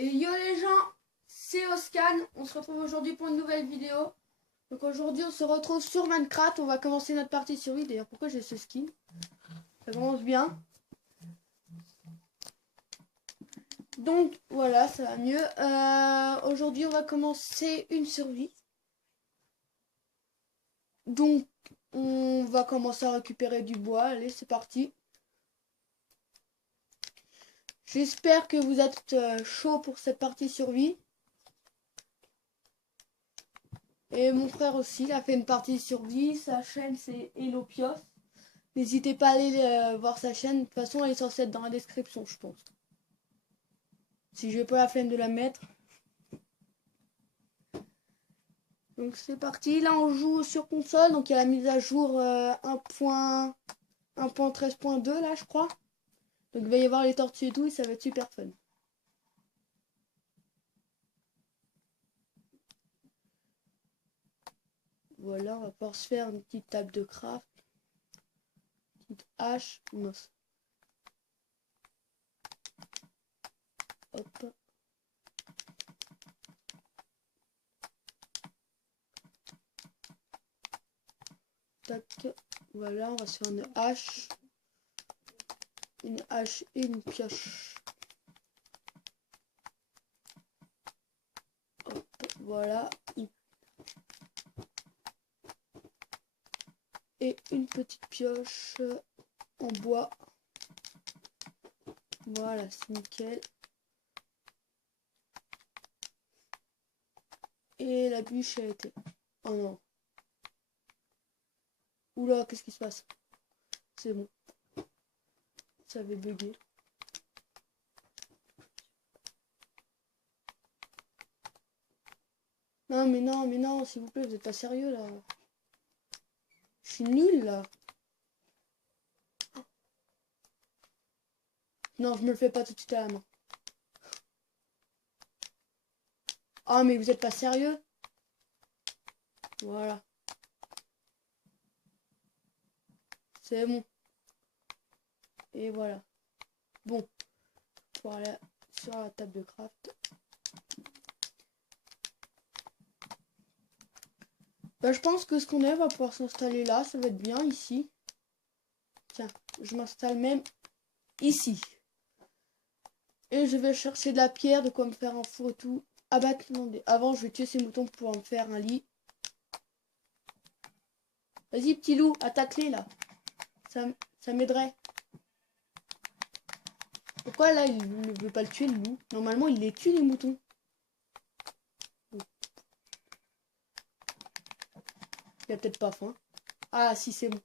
Et yo les gens, c'est Oscan, on se retrouve aujourd'hui pour une nouvelle vidéo. Donc aujourd'hui on se retrouve sur Minecraft, on va commencer notre partie survie. D'ailleurs pourquoi j'ai ce skin? Ça commence bien. Donc voilà, ça va mieux. Aujourd'hui on va commencer une survie. Donc on va commencer à récupérer du bois, allez c'est parti. J'espère que vous êtes chaud pour cette partie survie. Et mon frère aussi, il a fait une partie survie. Sa chaîne c'est Elopios. N'hésitez pas à aller voir sa chaîne. De toute façon, elle est censée être dans la description, je pense. Si je n'ai pas la flemme de la mettre. Donc c'est parti. Là, on joue sur console. Donc il y a la mise à jour 1.13.2 là, je crois. Donc il va y avoir les tortues et tout. Et ça va être super fun. Voilà, on va pouvoir se faire une petite table de craft. Une petite hache. Non. Hop. Tac. Voilà, on va se faire une hache. Une hache et une pioche. Hop, voilà. Et une petite pioche en bois. Voilà, c'est nickel. Et la bûche a été... Oh non. Oula, qu'est-ce qui se passe? C'est bon. Ça avait bugué. Non, mais non, s'il vous plaît, vous êtes pas sérieux là. Je suis nul là. Non, je me le fais pas tout de suite à la main. Ah, mais vous êtes pas sérieux? Voilà. C'est bon. Et voilà. Bon. Pour aller sur la table de craft. Bah, je pense que ce qu'on est va pouvoir s'installer là. Ça va être bien ici. Tiens, je m'installe même ici. Et je vais chercher de la pierre, de quoi me faire un four et tout. Ah bah attendez, avant je vais tuer ces moutons pour pouvoir me faire un lit. Vas-y petit loup, attaque-les là. Ça m'aiderait. Pourquoi là il ne veut pas le tuer le loup? Normalement il les tue les moutons. Il a peut-être pas faim. Ah si c'est bon.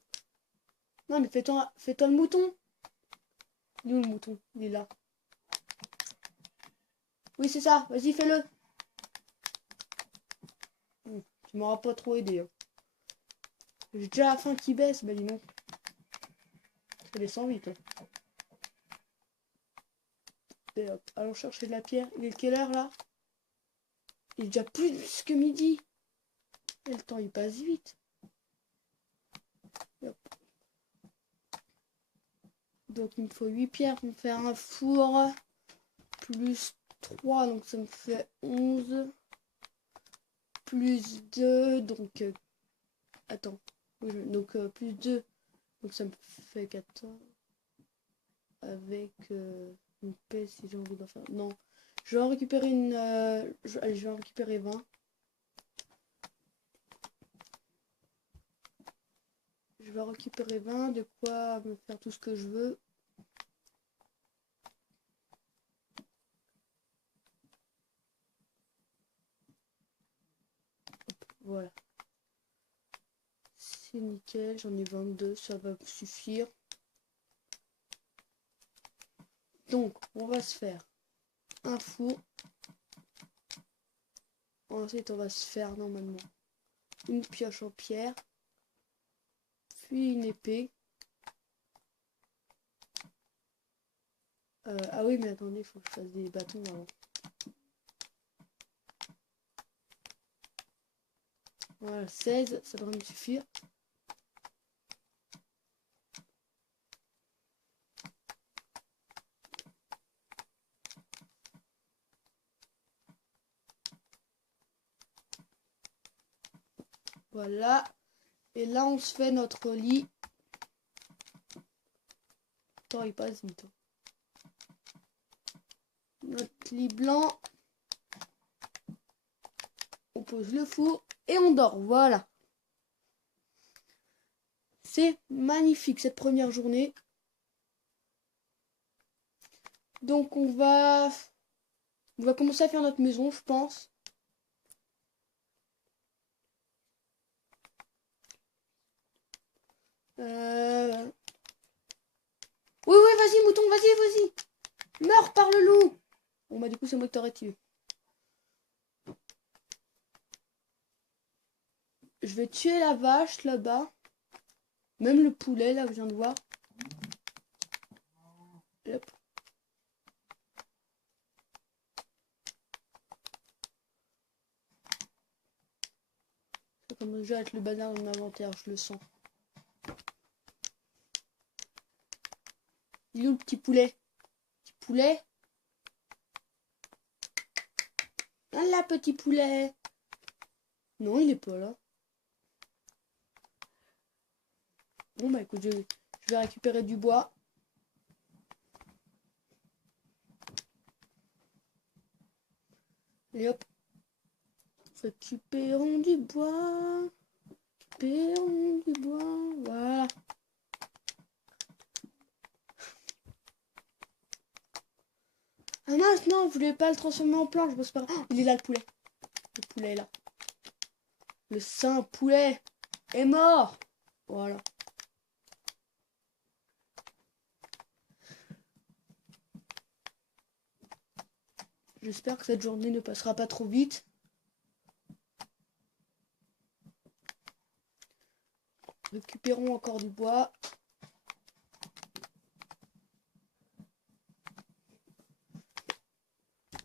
Non mais fais-toi le mouton. Il est où le mouton? Il est là. Oui c'est ça, vas-y fais-le. Tu m'auras pas trop aidé. Hein. J'ai déjà la faim qui baisse, bah dis donc. Ça descend vite. Hein. Et hop, allons chercher de la pierre. Il est quelle heure là? Il est déjà plus que midi. Et le temps il passe vite. Hop. Donc il me faut 8 pierres pour me faire un four. Plus 3, donc ça me fait 11. Plus 2, donc... attends. Donc plus 2, donc ça me fait 14. Avec une paix si j'ai envie d'en faire. Non. Je vais en récupérer une... allez, je vais en récupérer 20. Je vais en récupérer 20, de quoi me faire tout ce que je veux. Voilà. C'est nickel, j'en ai 22, ça va me suffire. Donc, on va se faire un four. Ensuite, on va se faire normalement une pioche en pierre. Puis une épée. Ah oui, mais attendez, il faut que je fasse des bâtons avant. Voilà, 16, ça devrait me suffire. Voilà. Et là, on se fait notre lit. Attends, il passe vite. Notre lit blanc. On pose le four et on dort. Voilà. C'est magnifique cette première journée. Donc on va commencer à faire notre maison, je pense. Oui, oui, vas-y, mouton, vas-y. Meurs par le loup. Bon, bah, du coup, c'est moi qui t'aurais tué. Je vais tuer la vache là-bas. Même le poulet, là, que je viens de voir. Hop. Ça commence déjà à être le bazar de mon inventaire, je le sens. Il est où le petit poulet? Petit poulet? Ah là, petit poulet! Non, il est pas là. Bon, bah écoute, je vais récupérer du bois. Et hop. Récupérons du bois. Récupérons du bois. Voilà. Ah mince, non, je voulais pas le transformer en planche. Bon, c'est pas grave. Oh, il est là, le poulet. Le poulet est là. Le saint poulet est mort. Voilà. J'espère que cette journée ne passera pas trop vite. Récupérons encore du bois.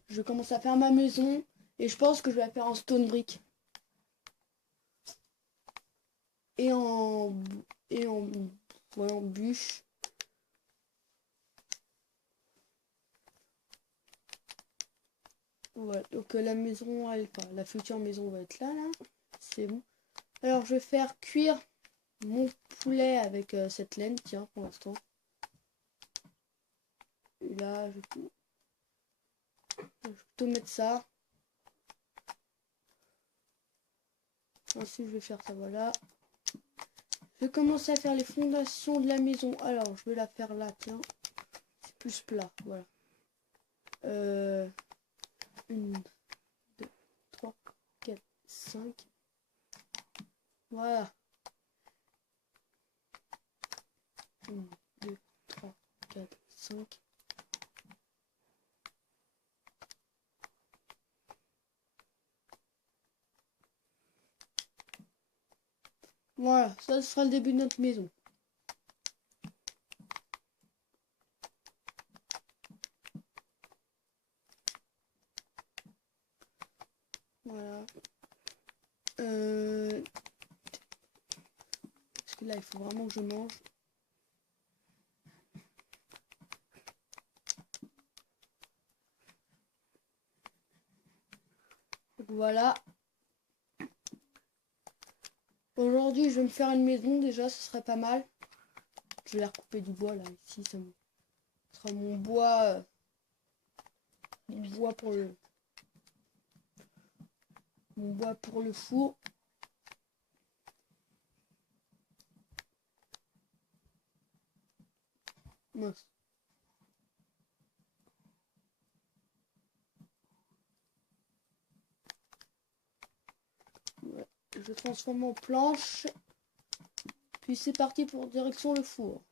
Je commence à faire ma maison. Et je pense que je vais la faire en stone brick. Et en... Ouais, en bûche. Voilà. Donc la maison, enfin, la future maison va être là. C'est bon. Alors je vais faire cuire mon poulet avec cette laine, tiens, pour l'instant. Et là, je vais plutôt mettre ça. Ensuite, je vais faire ça, voilà. Je vais commencer à faire les fondations de la maison. Alors, je vais la faire là, tiens. C'est plus plat, voilà. 1, 2, 3, 4, 5. Voilà. 1, 2, 3, 4, 5. Voilà, ça sera le début de notre maison. Voilà. Parce que là, il faut vraiment que je mange. Donc, voilà. Aujourd'hui, je vais me faire une maison déjà, ce serait pas mal. Je vais la recouper du bois là, ici, ça sera mon bois. Mon bois pour le four. Mince. Ouais. Je transforme en planche. Puis c'est parti pour direction le four.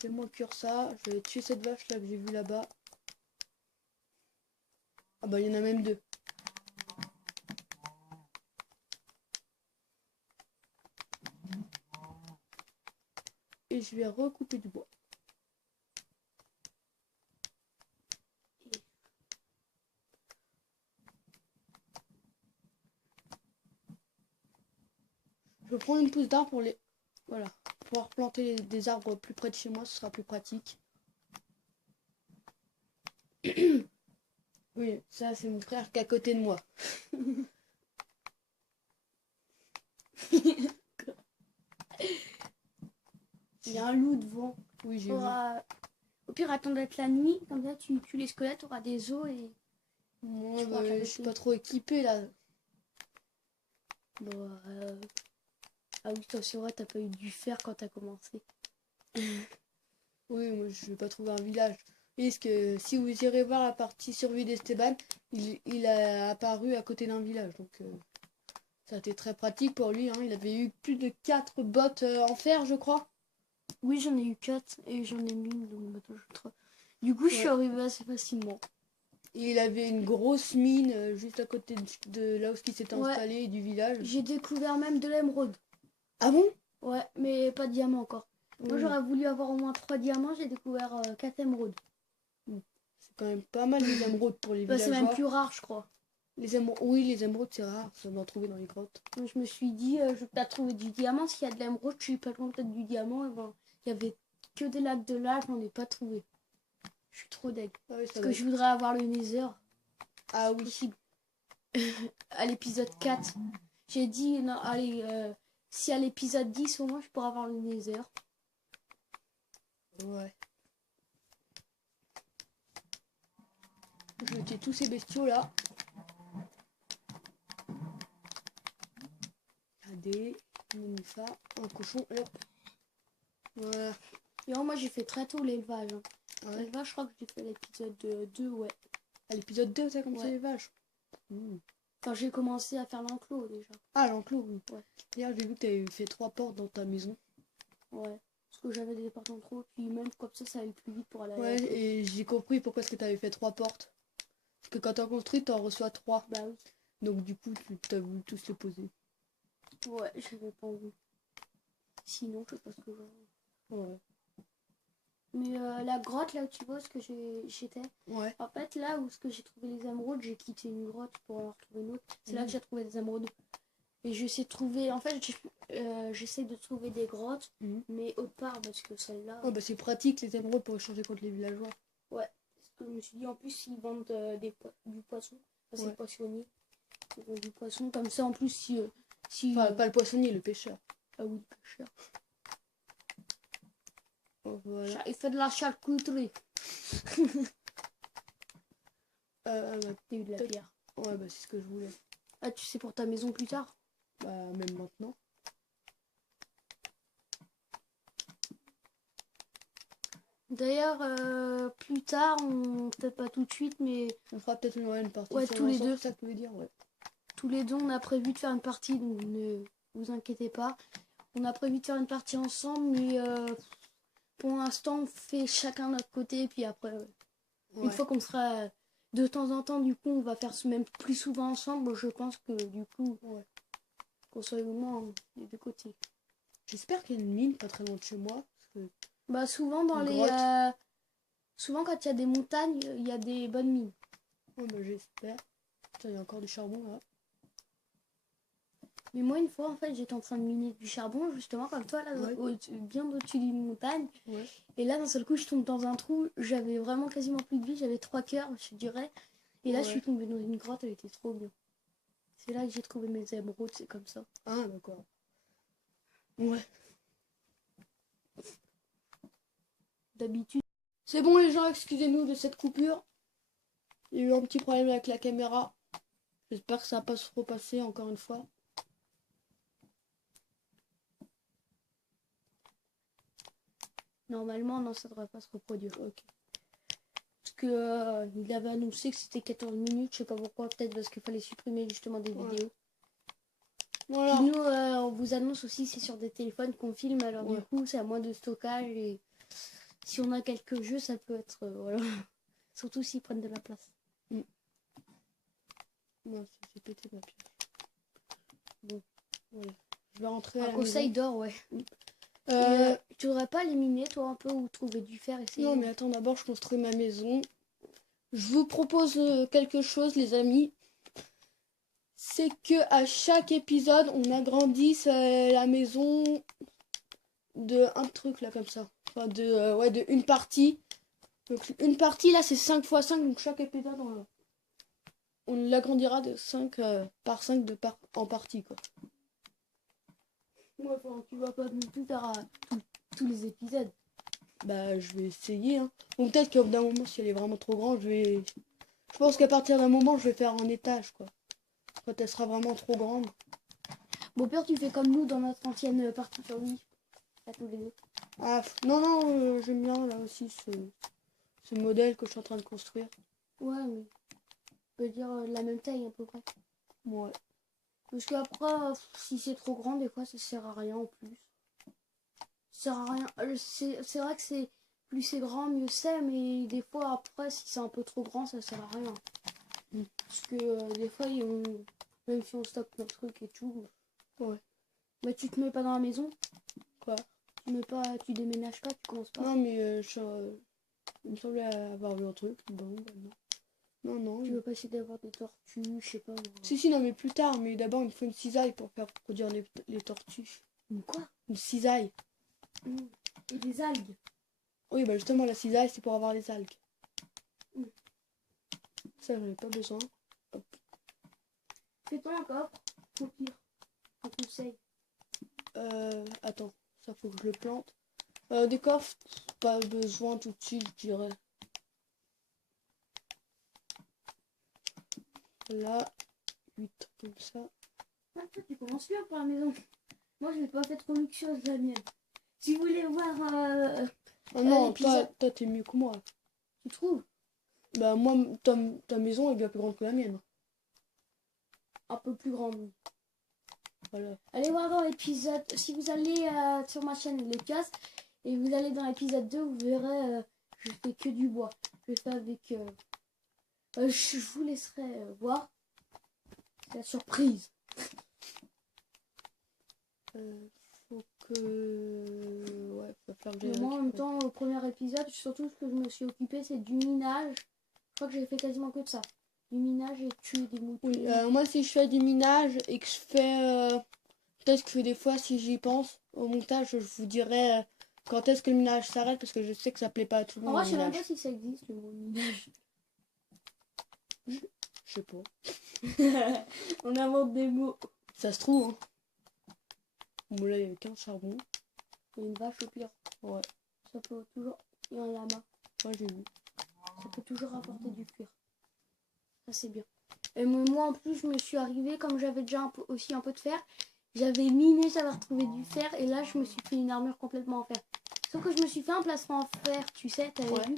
Fais-moi cuire ça. Je vais tuer cette vache là que j'ai vue là-bas. Ah bah il y en a même 2. Et je vais recouper du bois. Je vais prendre une pousse d'arbre pour les... Voilà. Pour pouvoir planter des arbres plus près de chez moi, ce sera plus pratique. Oui, ça c'est mon frère qui est à côté de moi. Il y a un loup devant. Oui, j'ai vu. Au pire, attends d'être la nuit, comme ça tu tues les squelettes, t'auras des os et Moi, tu pourras je faire suis pas trop équipé là. bon, ah oui, toi c'est vrai, t'as pas eu du fer quand t'as commencé. Oui, moi je vais pas trouver un village. Parce que si vous irez voir la partie survie d'Esteban, il a apparu à côté d'un village. Donc ça a été très pratique pour lui. Hein. Il avait eu plus de 4 bottes en fer, je crois. Oui, j'en ai eu 4 et j'en ai mis, donc maintenant je trouve. Du coup, je suis arrivée assez facilement. Et il avait une grosse mine juste à côté de là où il s'était Ouais. installé et du village. J'ai découvert même de l'émeraude. Ah bon? Ouais, mais pas de diamant encore. Moi, j'aurais voulu avoir au moins 3 diamants, j'ai découvert 4 émeraudes. C'est quand même pas mal les émeraudes pour les Bah, c'est même villageois. plus rare, je crois. Oui, les émeraudes c'est rare, ça doit en trouver dans les grottes. Donc, je me suis dit, je vais peut-être trouver du diamant. S'il y a de l'émeraude, je suis pas loin peut-être du diamant. Et ben, il y avait que des lacs de lave, j'en ai pas trouvé. Je suis trop deg. Ah oui, Parce que je voudrais avoir le Nether. Ah oui. Possible. À l'épisode 4. J'ai dit, non, allez, si à l'épisode 10, au moins, je pourrais avoir le Nether. Ouais. Je vais tuer tous ces bestiaux là. Des nénuphars, un cochon, hop. Voilà. Et moi, j'ai fait très tôt l'élevage. Hein. Ouais. L'élevage, je crois que j'ai fait l'épisode 2, ouais. À l'épisode 2, t'as commencé Ouais. les vaches. Enfin, j'ai commencé à faire l'enclos déjà. Ah, l'enclos, oui. Ouais. D'ailleurs, j'ai vu que t'avais fait 3 portes dans ta maison. Ouais. Parce que j'avais des portes en trop, puis même comme ça allait plus vite pour aller à Ouais, l'enclos. et j'ai compris pourquoi est-ce que t'avais fait 3 portes. Parce que quand t'as construit, t'en reçois 3. Bah oui. Donc du coup, tu as voulu tous les poser. Ouais, j'avais pas envie. Sinon, je sais pas ce que j'aurais. Ouais. Mais la grotte, là où tu vois ce que j'étais. Ouais. En fait, là où ce que j'ai trouvé les émeraudes, j'ai quitté une grotte pour en retrouver une autre. C'est là que j'ai trouvé des émeraudes. Et j'essaie de trouver. En fait, j'essaie de trouver des grottes, mais autre part parce que celle-là. Oh, bah c'est pratique les émeraudes pour échanger contre les villageois. Ouais. Parce que je me suis dit, en plus, ils vendent du poisson. Enfin, c'est le poissonnier. Ils vendent du poisson. Comme ça, en plus, si. Enfin, pas le poissonnier, le pêcheur. Ah oui, le pêcheur. Oh, voilà. Il fait de la charcuterie. Bah, T'as eu de la pierre. Ouais, bah c'est ce que je voulais. Ah, tu sais pour ta maison plus tard? Bah, même maintenant. D'ailleurs, plus tard, peut-être pas tout de suite, mais On fera peut-être une partie. ouais, tous les deux. C'est ça que tu veux dire, ouais. Tous les deux, on a prévu de faire une partie, donc ne vous inquiétez pas. On a prévu de faire une partie ensemble, mais pour l'instant, on fait chacun notre côté, puis après, une fois qu'on sera de temps en temps, du coup, on va faire même plus souvent ensemble. Je pense que du coup, qu'on soit au moins des deux côtés. J'espère qu'il y a une mine pas très loin de chez moi. Parce que... Bah souvent dans souvent quand il y a des montagnes, il y a des bonnes mines. Ouais, bah j'espère. Putain, il y a encore du charbon là. Mais moi une fois en fait j'étais en train de miner du charbon justement comme toi là, bien au-dessus d'une montagne. Ouais. Et là d'un seul coup je tombe dans un trou, j'avais vraiment quasiment plus de vie, j'avais 3 cœurs je dirais. Et là je suis tombée dans une grotte, elle était trop bien. C'est là que j'ai trouvé mes émeraudes, c'est comme ça. Ah d'accord. Ouais. D'habitude. C'est bon les gens, excusez-nous de cette coupure. Il y a eu un petit problème avec la caméra. J'espère que ça va pas se repasser encore une fois. Normalement, non, ça devrait pas se reproduire. Ok. Parce que il avait annoncé que c'était 14 minutes, je sais pas pourquoi, peut-être parce qu'il fallait supprimer justement des vidéos. Voilà. Puis nous, on vous annonce aussi c'est sur des téléphones qu'on filme, alors du coup, c'est à moins de stockage et si on a quelques jeux, ça peut être voilà. Surtout s'ils prennent de la place. Non, c'est pété ma pièce. Bon, voilà. Je vais rentrer à conseil d'or, ouais. Tu voudrais pas éliminer toi un peu ou trouver du fer essayer? Non mais attends, d'abord je construis ma maison. Je vous propose quelque chose les amis. C'est que à chaque épisode on agrandisse la maison de un truc là comme ça. Enfin de une partie. Donc une partie là c'est 5 x 5, donc chaque épisode on l'agrandira de 5 par 5 en partie quoi. Ouais, enfin, tu vas pas non plus faire tous les épisodes. Bah je vais essayer hein. Donc peut-être qu'au bout d'un moment si elle est vraiment trop grande, je pense qu'à partir d'un moment je vais faire en étage quoi. Quand elle sera vraiment trop grande. Bon père, tu fais comme nous dans notre ancienne partie sur Wii. À tous les deux. Ah non, j'aime bien là aussi ce modèle que je suis en train de construire. Ouais, mais on peut dire la même taille à peu près. Ouais. Parce qu'après, si c'est trop grand, des fois ça sert à rien en plus. Ça sert à rien. C'est vrai que plus c'est grand, mieux c'est, mais des fois après, si c'est un peu trop grand, ça sert à rien. Parce que des fois, même si on stocke nos trucs et tout. Ouais. Bah tu te mets pas dans la maison. Quoi? Tu déménages pas, tu commences pas. Non mais il me semblait avoir vu un truc. Bon, bah non. Non. Tu veux pas essayer d'avoir des tortues, je sais pas. Si, non mais plus tard, mais d'abord il me faut une cisaille pour faire produire les tortues. Une quoi? Une cisaille. Et des algues. Oui bah justement la cisaille c'est pour avoir les algues. Mm. Ça j'en ai pas besoin. Hop. Fais-toi un coffre, au pire. Un conseil. Attends, ça faut que je le plante. Des coffres, pas besoin tout de suite, je dirais. Là, 8 comme ça. Ah, toi, tu commences bien pour la maison. Moi, je l'ai pas fait trop luxueuse la mienne. Si vous voulez voir Oh non, l'épisode... toi t'es mieux que moi. Tu trouves? Bah moi, ta maison est bien plus grande que la mienne. Un peu plus grande. Voilà. Allez voir dans l'épisode... Si vous allez sur ma chaîne Les Pièces, et vous allez dans l'épisode 2, vous verrez... je fais que du bois. Je fais avec... je vous laisserai voir. C'est la surprise. Faut que... Ouais, faut faire que Mais moi, en même temps, au premier épisode, surtout ce que je me suis occupé, c'est du minage. Je crois que j'ai fait quasiment que de ça. Du minage et tuer des moutons. Oui, moi si je fais du minage et que je fais... peut-être que des fois, si j'y pense, au montage, je vous dirai quand est-ce que le minage s'arrête, parce que je sais que ça plaît pas à tout le monde. En vrai, je sais même pas si ça existe, le mot minage. Je sais pas. On invente des mots. Ça se trouve, hein. Bon, là, il y avait 15 charbons. Il y a une vache au pire. Ouais. Ça peut toujours... Il y a un lama. Ouais, j'ai vu. Ça peut toujours apporter du cuir. Ça, c'est bien. Et moi, en plus, je me suis arrivée, comme j'avais déjà aussi un peu de fer, j'avais miné, j'avais retrouvé du fer, et là, je me suis fait une armure complètement en fer. Sauf que je me suis fait un plastron en fer, tu sais, t'avais vu.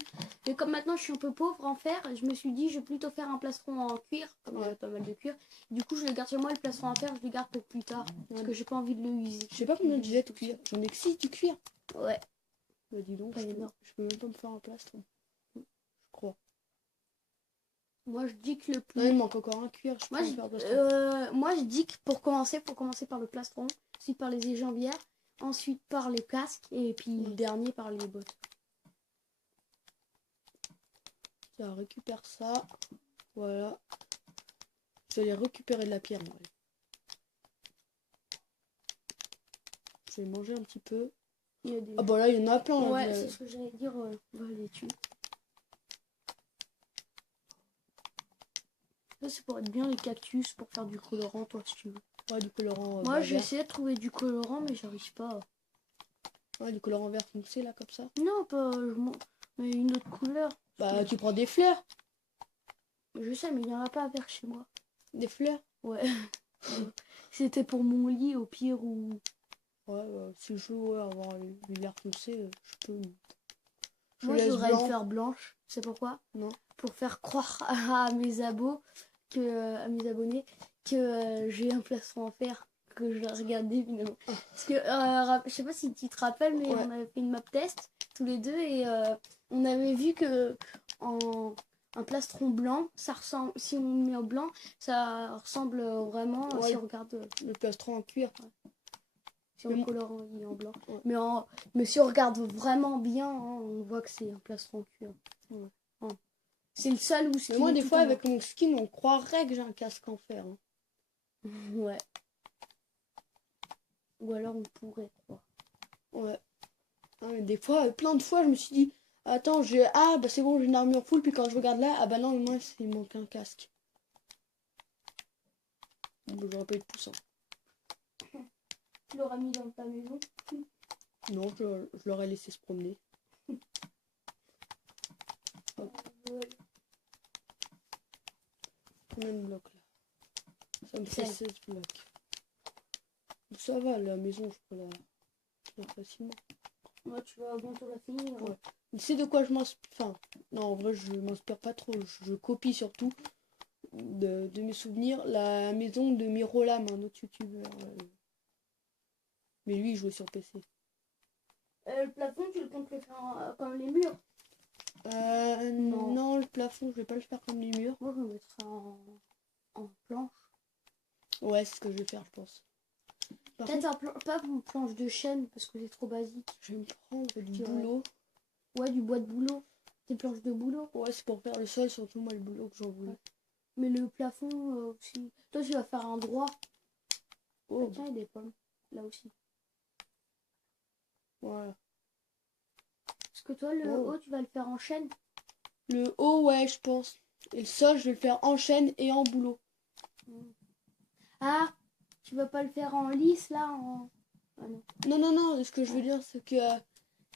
Mais comme maintenant, je suis un peu pauvre en fer, je me suis dit, je vais plutôt faire un plastron en cuir, comme j'avais pas mal de cuir. Du coup, je le garde chez moi, le plastron en fer, je le garde pour plus tard, parce que j'ai pas envie de le user. Je sais pas combien tu jettes au cuir. J'en ai que 6 du cuir. Ouais. Bah dis donc, je peux même pas me faire un plastron. Je crois. Moi, je dis que le plus... Non, il me manque encore un cuir. Moi, je dis que pour commencer, faut commencer par le plastron, ensuite par les éjambières, ensuite par les casques, et puis le dernier par les bottes. Tiens, récupère ça. Voilà. Je vais aller récupérer de la pierre. Moi. Je vais manger un petit peu. Ah bah là, il y en a plein. Ouais, là, c'est ce que j'allais dire. On va les tuer. Ça, c'est pour être bien les cactus, pour faire du colorant, toi, si tu veux. Ouais, du colorant moi, j'ai vert. essayé de trouver du colorant, mais j'arrive pas. Ouais, du colorant vert foncé, là, comme ça. Non, pas... mais une autre couleur. Bah, tu prends des fleurs. Je sais, mais il n'y en a pas vert chez moi. Des fleurs? Ouais. C'était pour mon lit, au pire, ou... Ouais, si je veux avoir les verts foncés, je peux. Moi, j'aurais une fleur blanche. C'est pourquoi? Non. Pour faire croire à mes abos, à mes abonnés, que j'ai un plastron en fer, que je l'ai regardé finalement. Parce que, je sais pas si tu te rappelles, mais on avait fait une map test, tous les deux, et on avait vu que un plastron blanc, ça ressemble, si on met au blanc, ça ressemble vraiment, si on regarde... Le plastron en cuir. Si on colore en blanc. Mais si on regarde vraiment bien, hein, on voit que c'est un plastron en cuir. Ouais. Hein. C'est le seul où... Mais moi, des fois, avec mon skin, on croirait que j'ai un casque en fer. Hein. Ouais. Ou alors on pourrait croire. Ouais. Hein, des fois, plein de fois, je me suis dit, Attends, j'ai... Ah, bah c'est bon, j'ai une armure full, puis quand je regarde là, ah bah non, moi, il manque un casque. Bon, j'aurais pas eu de pouce, hein. Tu l'auras mis dans ta maison? Non, je l'aurais laissé se promener. Combien de blocs là? Ça me fait 16 blocs. Ça va, la maison, je peux la facilement. Moi, tu vas bientôt la finir. Ouais. Tu sais de quoi je m'inspire? Enfin, non, en vrai, je m'inspire pas trop. Je copie surtout de mes souvenirs la maison de Mirolam, un autre youtubeur. Mais lui, il jouait sur PC. Le plafond, tu le comptes le faire comme les murs? Non, le plafond, je vais pas le faire comme les murs. Moi, je le mettrai en planche. Ouais, c'est ce que je vais faire, je pense. Peut-être pas une planche de chêne parce que c'est trop basique. Je vais me prendre du boulot. Ouais, du bois de boulot. Des planches de boulot. Ouais, c'est pour faire le sol, surtout moi, le boulot que j'en voulais. Ouais. Mais le plafond aussi. Toi, tu vas faire un droit. Oh, tiens, il y a des pommes. Là aussi. Voilà. Parce que toi, le haut, tu vas le faire en chêne. Le haut, ouais, je pense. Et le sol, je vais le faire en chêne et en boulot. Ah, tu vas pas le faire en lisse, là Ah, non. Non, ce que je veux dire, c'est que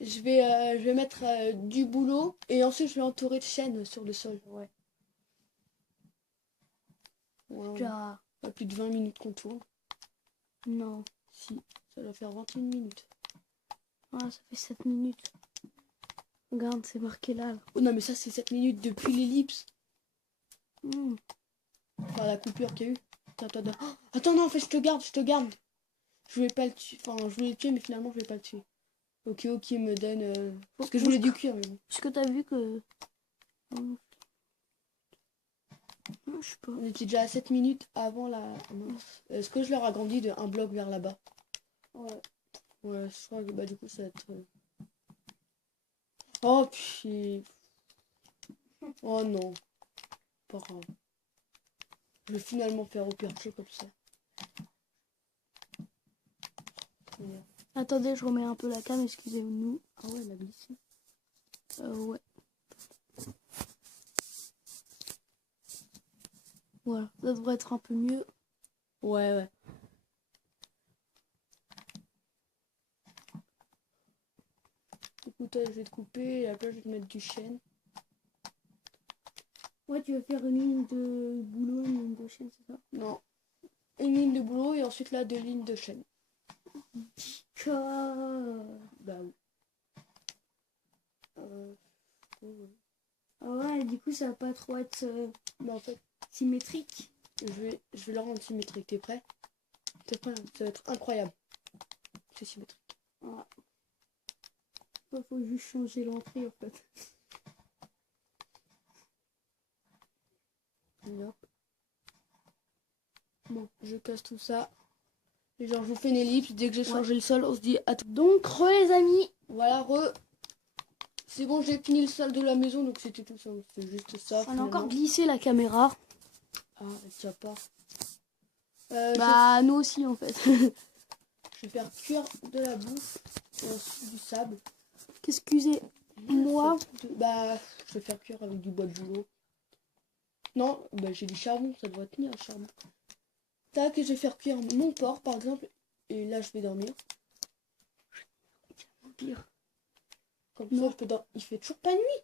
je vais mettre du boulot et ensuite je vais entourer de chêne sur le sol. Ouais. Pas plus de 20 minutes qu'on tourne. Non. Si, ça doit faire 21 minutes. Ah, ça fait 7 minutes. Regarde, c'est marqué là. Oh non, mais ça, c'est 7 minutes depuis l'ellipse. Enfin, la coupure qu'il y a eu. Attends, non, en fait, je te garde. Je voulais pas le tuer. Enfin, je voulais le tuer, mais finalement, je vais pas le tuer. Ok, me donne... Parce que je voulais du cuir, mais bon. Est-ce que t'as vu que... Je sais pas. On était déjà à 7 minutes avant la... Est-ce que je leur agrandis de un bloc vers là-bas? Ouais. Ouais, je crois que bah du coup, ça va être... Oh, puis... Oh non. Pas grave. Je vais finalement faire au perché comme ça. Yeah. Attendez, je remets un peu la cam, excusez-nous. Ah ouais, elle a glissé. Ouais. Voilà, ça devrait être un peu mieux. Ouais. Écoute, je vais te couper et après je vais te mettre du chêne. Ouais, tu vas faire une ligne de boulot, une ligne de chêne, c'est ça? Non. Une ligne de boulot et ensuite là 2 lignes de chêne. Bah oui. Ah ouais, du coup ça va pas trop être Bah en fait, symétrique. je vais le rendre symétrique. T'es prêt? T'es prêt? Ça va être incroyable. C'est symétrique. Ah. Faut juste changer l'entrée en fait. Hop. Bon, je casse tout ça. Et genre, je vous fais une ellipse. Dès que j'ai changé le sol, on se dit à tout. Donc, les amis. Voilà, c'est bon, j'ai fini le sol de la maison, donc c'était tout ça. C'est juste ça. On a encore glissé la caméra. Ah, elle tient pas. Nous aussi en fait. Je vais faire cuire de la bouffe et ensuite du sable. Excusez-moi. Bah, je vais faire cuire avec du bois de boulot. Non, bah j'ai du charbon, ça doit tenir le charbon. Tac, je vais faire cuire mon porc par exemple. Et là, je vais dormir. Pire. Comme ça, je peux dormir. Il fait toujours pas nuit.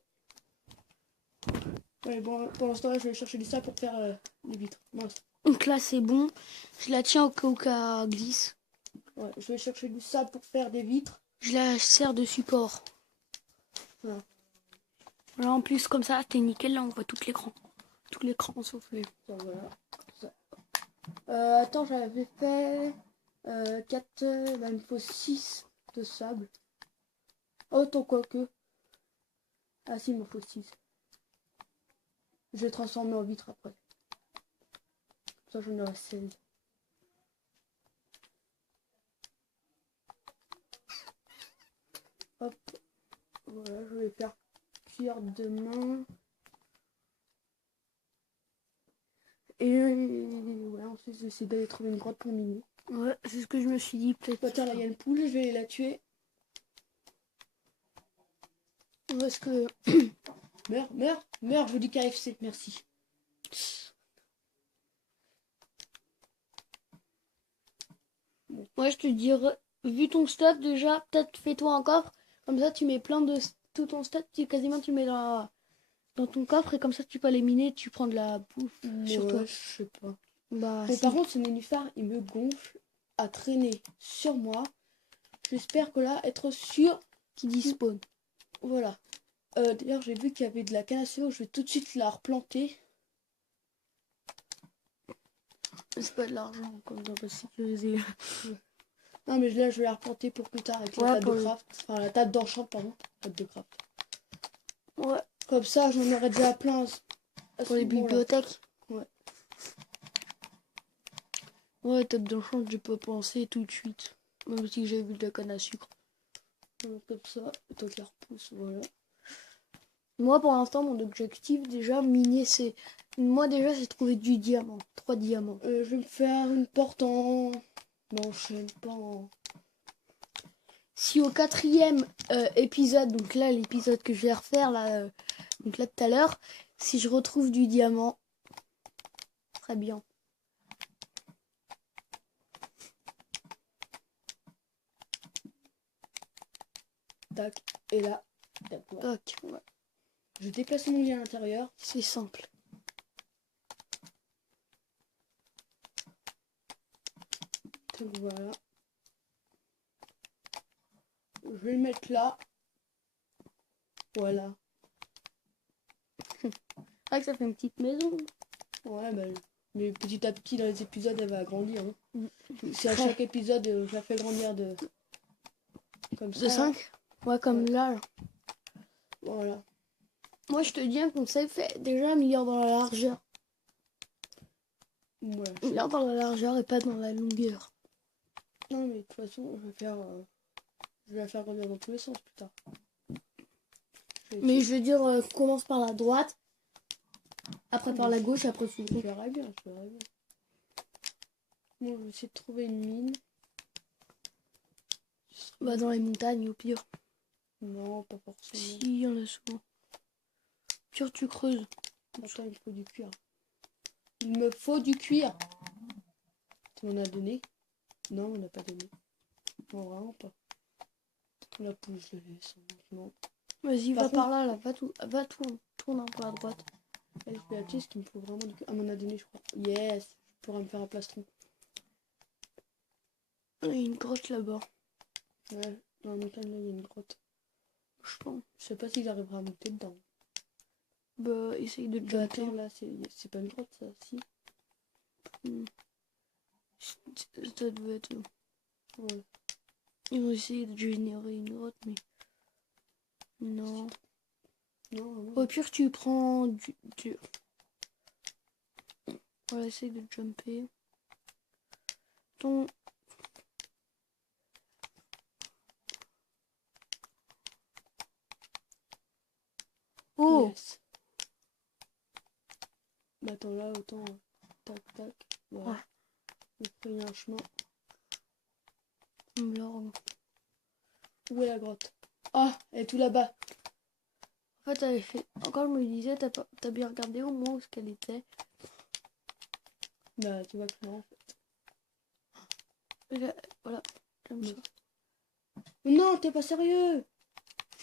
Ouais, bon, pour l'instant, je vais chercher du sable pour faire les vitres. Mince. Donc là, c'est bon. Je la tiens au cas où ça glisse. Ouais, je vais chercher du sable pour faire des vitres. Je la sers de support. Voilà. Là, en plus, comme ça, t'es nickel. Là, on voit tout l'écran. Tout l'écran, sauf les... Voilà. Attends, j'avais fait 4... Bah, il me faut 6 de sable. Oh, tant quoi que. Ah si, il me faut 6. Je vais transformer en vitre après. Ça, j'en aurai 16. Hop. Voilà, je vais faire cuire demain. Et ouais, ensuite, j'essaie d'aller trouver une grotte pour miner. Ouais, c'est ce que je me suis dit. Peut-être. Attends, là, il y a une poule, je vais la tuer. Parce que... Meurs, je veux du KFC, merci. Moi, je te dirais, vu ton stuff déjà, peut-être fais-toi un coffre. Comme ça, tu mets plein de... Tout ton stuff, quasiment tu le mets dans ton coffre. Et comme ça, tu peux les miner, tu prends de la bouffe sur toi. Je sais pas. Bah, Mais si. par contre, ce nénuphar, il me gonfle à traîner sur moi. J'espère que là, être sûr Qui dit spawn. Voilà. D'ailleurs, j'ai vu qu'il y avait de la canne à sucre. Je vais tout de suite la replanter. C'est pas de l'argent, comme ça, pas sécuriser. Non, mais là, je vais la replanter pour plus tard avec la table de craft. Enfin, la table d'enchant, pardon. Table de craft. Ouais. Comme ça, j'en aurai déjà plein. Pour les bibliothèques. Ouais. Ouais, table d'enchant, j'ai pas pensé tout de suite. Même si j'ai vu de la canne à sucre. Comme ça, toi qui repousse, voilà. Moi, pour l'instant, mon objectif, déjà, miner, c'est... Moi, déjà, c'est trouver du diamant. 3 diamants. Je vais me faire une porte en... Non, je sais pas en... Si au 4e épisode, donc là, l'épisode que je vais refaire, là, donc là, tout à l'heure, si je retrouve du diamant, très bien. Tac, et là, tac, voilà. Tac, ouais. Je déplace mon lit à l'intérieur. C'est simple. Donc voilà. Je vais le mettre là. Voilà. C'est vrai que ça fait une petite maison. Ouais, bah, mais petit à petit, dans les épisodes, elle va grandir. Hein. Mm. C'est à chaque épisode, je la fais grandir de... Comme ça. De 5 ouais, comme ouais. là. Voilà. Moi, je te dis un conseil, fais déjà un milliard dans la largeur. Ouais. Un milliard dans la largeur et pas dans la longueur. Non, mais de toute façon, je vais la faire grandir dans tous les sens plus tard. Mais je veux dire, commence par la droite, après par la gauche, après sous. Je verrai bien, je verrai bien. Bon, je vais essayer de trouver une mine. Bah, dans les montagnes, au pire. Non, pas forcément. Si, il y en a souvent. Pire, tu creuses. Attends, il faut du cuir. Il me faut du cuir. Tu m'en as donné? Non, on n'a pas donné. Non, vraiment pas. La pousse, je le laisse. Non. Vas-y, Par va contre- par là, va tourne un peu à droite. Je vais vérifier ce qu'il me faut vraiment du cuir. Ah, m'en a donné, je crois. Yes, je pourrais me faire un plastron. Il y a une grotte là-bas. Ouais, dans la montagne, là, il y a une grotte. Je pense. Je sais pas si j'arriverai à monter dedans. Bah, essaye de Bah, jumper. attends, là, c'est pas une grotte, ça, si. Ça devait être... Ouais. Ils ont essayé de générer une grotte, mais... Non. Non. Au pire, tu prends du... Voilà, essaye de jumper. Ton... Oh Yes. Bah, attends, là, autant... Tac, tac. Voilà. Ouais. Après, il y a un chemin. Alors, Où est la grotte? Ah, elle est tout là-bas. en fait, elle fait... Encore, je me disais, t'as bien regardé au moins où ce qu'elle était. Bah, tu vois que non, en fait. Voilà, comme ça. Non, t'es pas sérieux.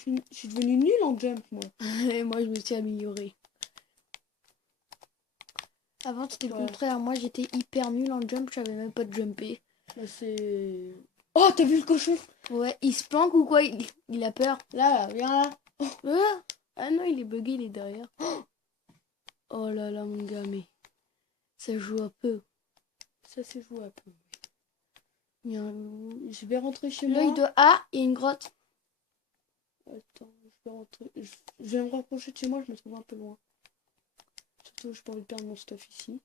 Je suis devenue nulle en jump, moi. Et moi, je me suis améliorée. Avant, c'était le Ouais. contraire. Moi, j'étais hyper nulle en jump. Je savais même pas de jumper. Bah, c'est... Oh, t'as vu le cochon? Ouais, il se planque ou quoi? Il a peur. Là, viens là. Ah non, il est bugué, il est derrière. Oh là là, mon gars, mais... Ça joue un peu. Ça, c'est joué un peu. Il y a un... Je vais rentrer chez moi. L'œil de A et une grotte. Attends, je vais rentrer. Je vais me rapprocher de chez moi, je me trouve un peu loin. Surtout, j'ai pas envie de perdre mon stuff ici.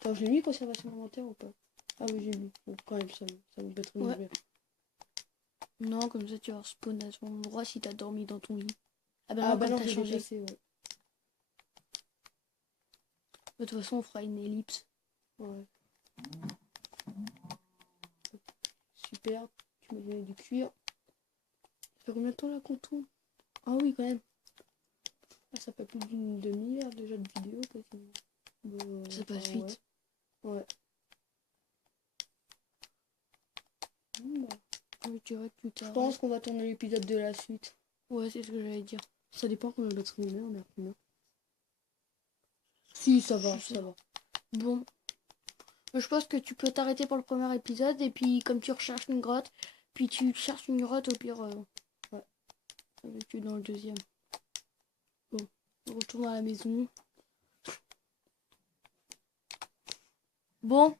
Attends, j'ai mis conservation alimentaire ou pas? Ah oui, j'ai mis. Bon, quand même, ça me bêterait de mourir. Non, comme ça, tu vas spawn à ton endroit si t'as dormi dans ton lit. Ah Ah non, bah comme non, t'as j'ai changé. déplacé, ouais. De toute façon, on fera une ellipse. Ouais. Super, tu m'as donné du cuir. Ça fait combien de temps là qu'on tourne? Ah oui, quand même. Ah, ça fait plus d'une demi-heure déjà de vidéo. Ça passe vite. Ouais. Je pense qu'on va tourner l'épisode de la suite. Ouais, c'est ce que j'allais dire. Ça dépend combien de batterie on a. Si, ça va, ça va. Bon. Je pense que tu peux t'arrêter pour le premier épisode et puis comme tu recherches une grotte, puis tu cherches une grotte au pire. Ouais. Tu es dans le deuxième. Bon. On retourne à la maison. Bon.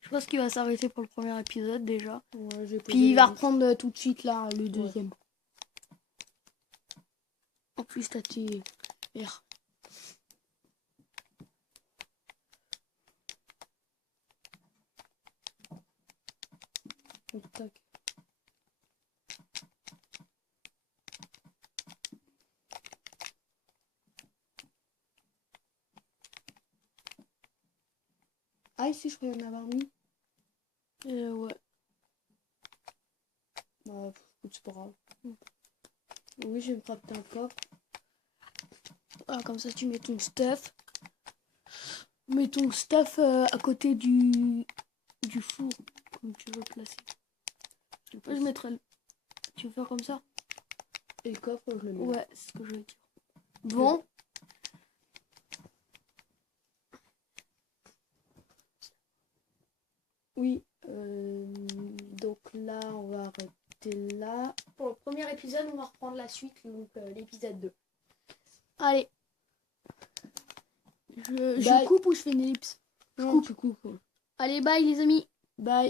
Je pense qu'il va s'arrêter pour le premier épisode déjà. Ouais, puis il va reprendre tout de suite là le deuxième. En plus t'as tes R. Tac. Ah ici je crois y en avoir mis. Ouais. Bah c'est pas grave. Oui, je vais me crafter un coffre. Ah, comme ça tu mets ton stuff. Mets ton stuff à côté du four, comme tu veux placer. Je mettrai le... Tu veux faire comme ça? Et le coffre, je le mets. Ouais, c'est ce que je veux dire. Bon. Oui. Donc là, on va arrêter là. Pour le premier épisode, on va reprendre la suite, donc l'épisode 2. Allez. Je coupe ou je fais une ellipse? Non, tu coupes. Allez, bye les amis. Bye.